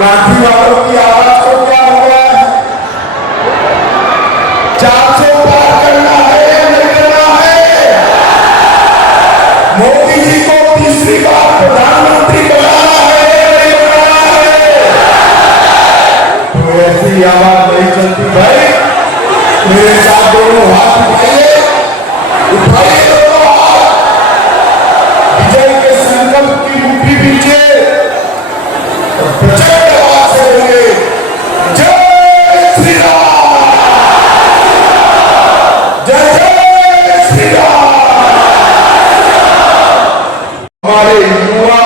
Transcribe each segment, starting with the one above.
काठी वालों की आवाज को क्या हो गया है? 400 पार करना है या नहीं करना है? मोदी जी को तीसरी बार प्रधानमंत्री बनाना है या नहीं बनाना है? तो ऐसी आवाज नहीं चलती भाई। मेरे साथ दोनों हाथ उठाइए, उठाइए दोनों हाथ, विजय के संकल्प की मुट्ठी पीछे प्रचंड आवाज से बोलिए जय श्री राम, जय जय श्री राम। हमारे युवा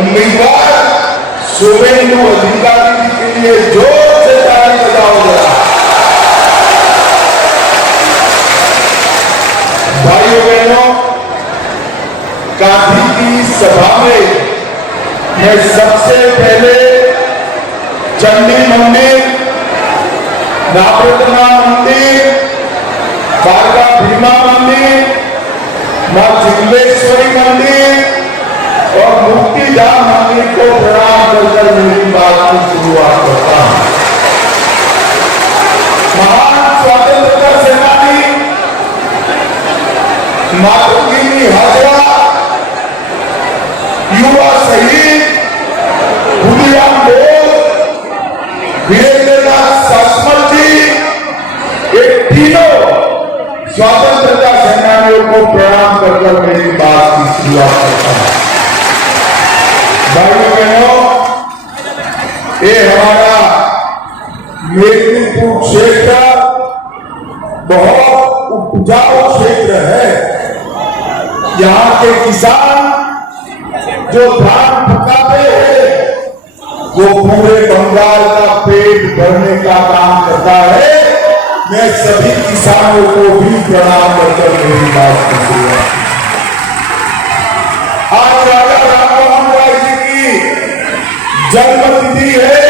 उम्मीदवार शुभेंदु अधिकारी जी के लिए जोर से ताली बजाओ जरा। भाइयों बहनों, काठी की सभा में मैं सबसे पहले चंडी मंदिर, नाप्रतना मंदिर, बारका भीमा मंदिर, मां चिंगलेश्वरी मंदिर और मुक्तिधाम मंदिर को प्रणाम कर मेरी बात की शुरुआत करता हूं। महान स्वतंत्रता सेनानी मातृभूमि हाजरा, युवा शहीद खुदीराम बोस, वीरेंद्रनाथ शासमल जी, ये तीनों स्वतंत्रता सेनानियों को प्रणाम कर मेरी बात की शुरुआत करता हूं। भाइयों बहनों, ये हमारा मेदिनीपुर क्षेत्र बहुत उपजाऊ क्षेत्र है। यहाँ के किसान जो धान पकाते हैं वो पूरे बंगाल का पेट भरने का काम करता है। मैं सभी किसानों को भी प्रणाम करकर मेरी बात की शुरुआत। आज राजा राममोहन राय जी की जन्मतिथि है।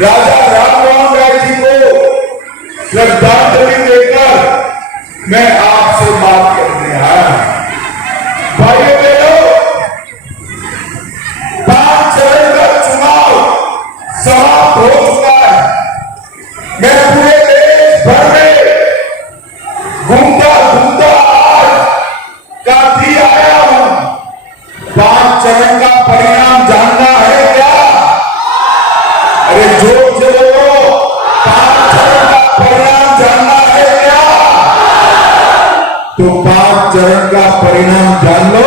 राजा राममोहन राय जी को श्रद्धांजलि देकर मैं आपसे बात करने आया। भाइयों बहनों, 5 चरण का चुनाव समाप्त हो चुका है। मैं पूरे देश भर में घूमता घूमता आज काठी आया हूं। 5 चरण का परिणाम जानना है क्या? अरे जोर से बोलो, 5 चरण का परिणाम जानना है क्या? तो 5 चरण का परिणाम जान लो।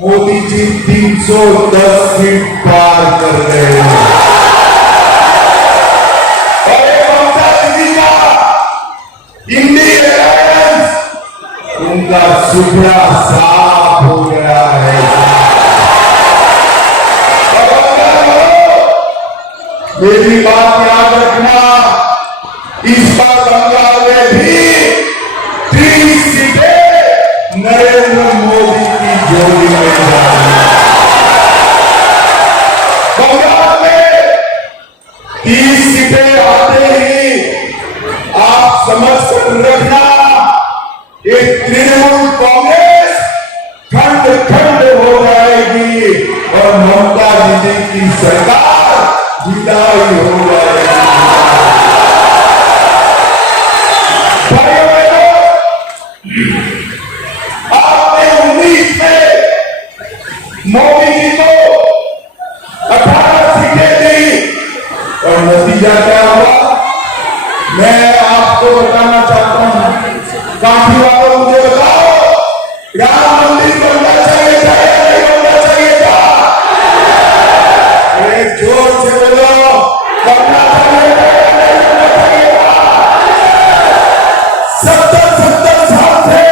मोदी जी 310 सीट पार कर गए और ममता दीदी का इंडी अलायंस, उनका सुपड़ा साफ हो गया है। मेरी बात याद रखना, इस बार बंगाल में भी 30 सीटें नरेंद्र मोदी की जोड़ी में जाएंगी। बंगाल में 30 सीटें आते ही आप समझ कर रखना, ये तृणमूल कांग्रेस खंड खंड हो जाएगी और ममता दीदी की सरकार विदाई हो जाएगी। आपने 19 में मोदी जी को 18 सीटें दी और नतीजा क्या हुआ? मैं आपको बताना चाहता हूं। काठी वालों, मुझे बताओ, राम मंदिर बनना चाहिए था या नहीं बनना चाहिए था? अरे जोर से बोलो, बनना चाहिए था या नहीं बनना चाहिए था? 70 साल से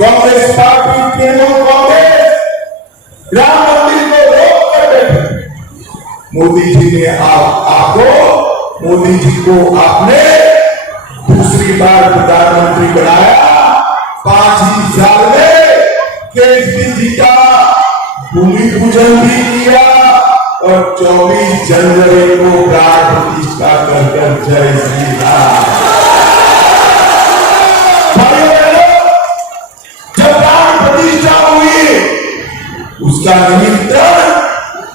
कांग्रेस पार्टी, तृणमूल कांग्रेस राम मंदिर को रोक कर बैठे। मोदी जी ने मोदी जी को आपने दूसरी बार प्रधानमंत्री बनाया। 5 ही साल में केस भी जीता, भूमि पूजन भी किया और 24 जनवरी को प्राण प्रतिष्ठा कर जय श्री राम। जब प्राण प्रतिष्ठा हुई उसका निमित्रण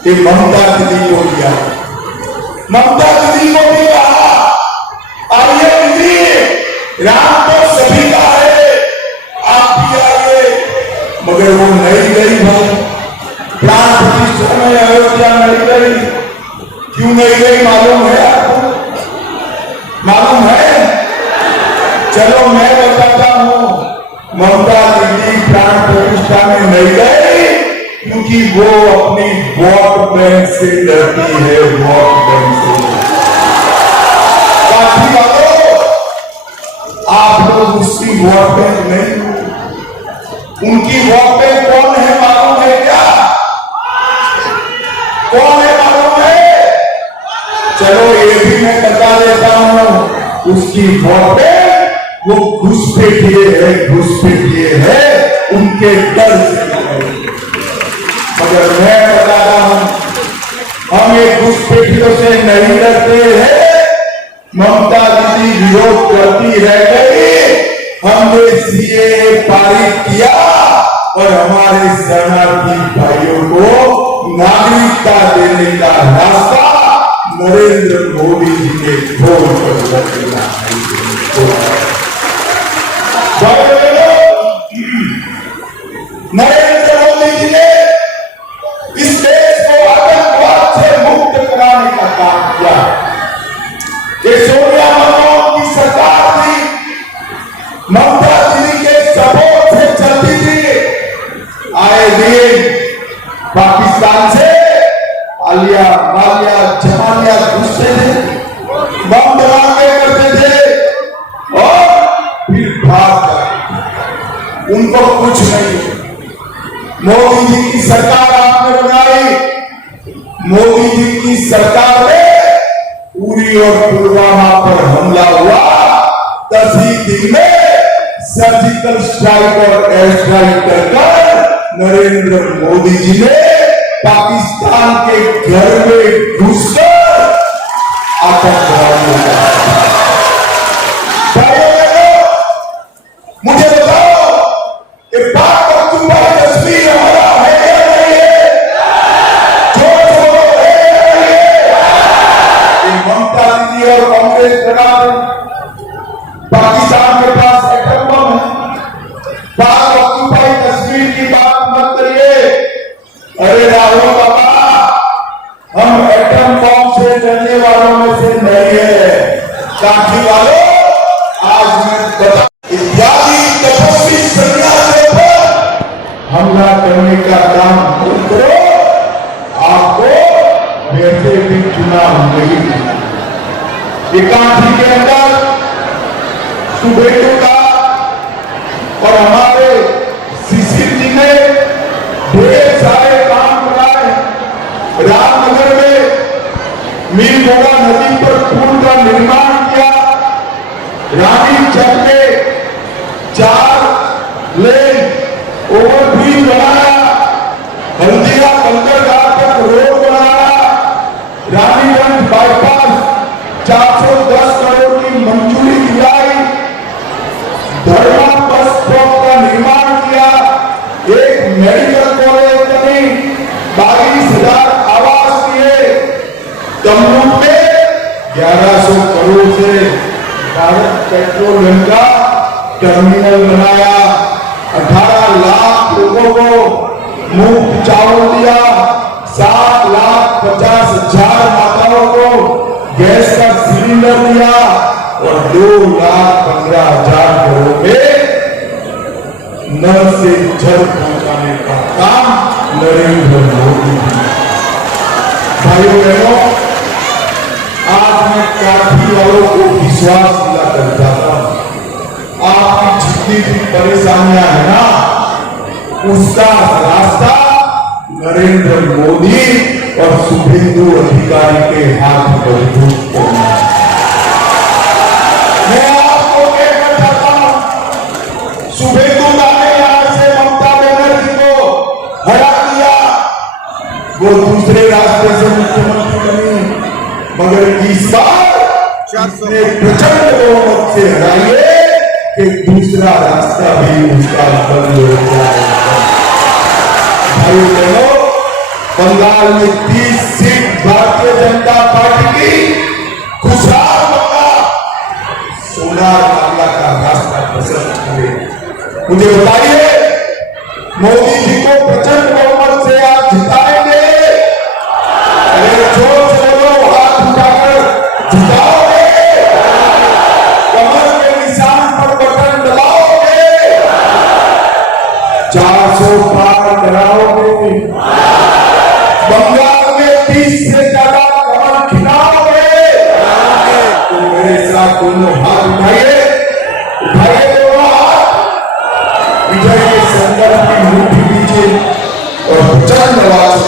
कि ममता दीदी को दिया, ममता दीदी को भी कहा आइए दीदी, राम तो सभी का है, आप भी आइए। मगर वो नहीं गई भाई, प्राण प्रतिष्ठा में अयोध्या नहीं गई। क्यों नहीं गई मालूम है आपको? मालूम है? चलो मैं बताता हूं। ममता दीदी प्राण प्रतिष्ठा में नहीं गई क्योंकि वो अपनी वोट बैंक से डरती है, वोट बैंक से। काफी वालों, आप लोग उसकी वोट बैंक नहीं हो। उनकी वोट बैंक कौन है मालूम है क्या? कौन है मालूम है? चलो ये भी मैं बता देता हूं। उसकी वोट बैंक वो घुसपैठिए है, घुसपैठिए है, उनके डर से। मगर मैं बता रहा हूं, हम एक घुसपैठियों से नहीं डरते हैं। ममता दीदी विरोध करती रह गई, हमने सीए पारित किया और हमारे शरणार्थी भाइयों को नागरिकता देने का रास्ता नरेंद्र मोदी जी ने खोल कर रख दिया। नरेंद्र मोदी जी ने इस देश को आतंकवाद से मुक्त कराने का काम किया। ये सोनिया मनमोहन की सरकार थी, ममता दीदी के सपोर्ट से चलती थी। आए दिन पाकिस्तान से आलिया मालिया जमालिया घुसते थे, बम धमाके करते थे और फिर भाग जाते। उनको कुछ नहीं। मोदी जी की सरकार आपने बनाई, मोदी जी की सरकार में उरी और पुलवामा पर हमला हुआ, 10 ही दिन में सर्जिकल स्ट्राइक और एयर स्ट्राइक कर नरेंद्र मोदी जी ने पाकिस्तान के घर में घुसकर आतंकवादियों का। मुझे बताओ कि पाक अक्टूबर कश्मीर हमारा है या नहीं है? जो है या नहीं है? ममता दीदी और कांग्रेस पाकिस्तान के पास एटम बम है। पाक ऑक्यूपाई कश्मीर की बात मत करिए। अरे राहुल बाबा, हम एटम बम से डरने वालों में से नहीं है। काफी वालों, आज मैं बता इत्यादि तपस्वी सन्यासियों पर हमला करने का काम मत करो। आपको वैसे भी चुनाव नहीं मिला। कांठी के अंदर सुबेटू का और हमारे शिशिर जी ने ढेर सारे काम कराए। रामनगर में मीरगोड़ा नदी पर पुल का निर्माण किया। रानी चक में 4 लेन ओवरब्रिज बनाया। हल्दिया बंदरगाह तक रोड बनाया। रानीगंज बाईपास 410 करोड़ की मंजूरी दिलाई। धर्मा बस स्टॉप का निर्माण किया। एक मेडिकल कॉलेज बनी। 22,000 आवास दिए। तमलुक में 1100 करोड़ से भारत पेट्रोलियम का टर्मिनल बनाया। 18 लाख लोगों को मुफ्त चावल दिया। 7,50,000 माताओं को गैस का सिलेंडर दिया और 2,15,000 घरों में नल से जल पहुंचाने का काम नरेंद्र मोदी। भाइयों बहनों, आज मैं काफी वालों को विश्वास दिलाकर चाहता हूं, आपकी जितनी भी परेशानियां है ना, उसका रास्ता नरेंद्र मोदी और शुभेंदु अधिकारी के हाथ मजबूत करना। मैं आपको कहना चाहता हूं, शुभेंदु ने यहां से ममता बनर्जी को हरा दिया। वो दूसरे रास्ते से मुख्यमंत्री बनी, मगर इस बार प्रचंड बहुमत से हराइए कि दूसरा रास्ता भी उसका बंद हो जाएगा। भाइयों बहनों, बंगाल में 30 सीट भारतीय जनता पार्टी की, खुशहाल बंगाल, सोनार बांग्ला का रास्ता पसंद करें। मुझे बताइए, मोदी जी को प्रचंड बहुमत से आप जिताएंगे? अरे जोर से बोलो, हाथ उठाकर जिताओगे? कमर के निशान पर बटन दबाओगे? 400 पार कराओगे? बंगाल में 30 से ज्यादा कमल खिलाओगे? तो मेरे साथ दोनों हाथ उठाइए, उठाइए दोनों हाथ, विजय के संकल्प की मुट्ठी नीचे और चंद आवाज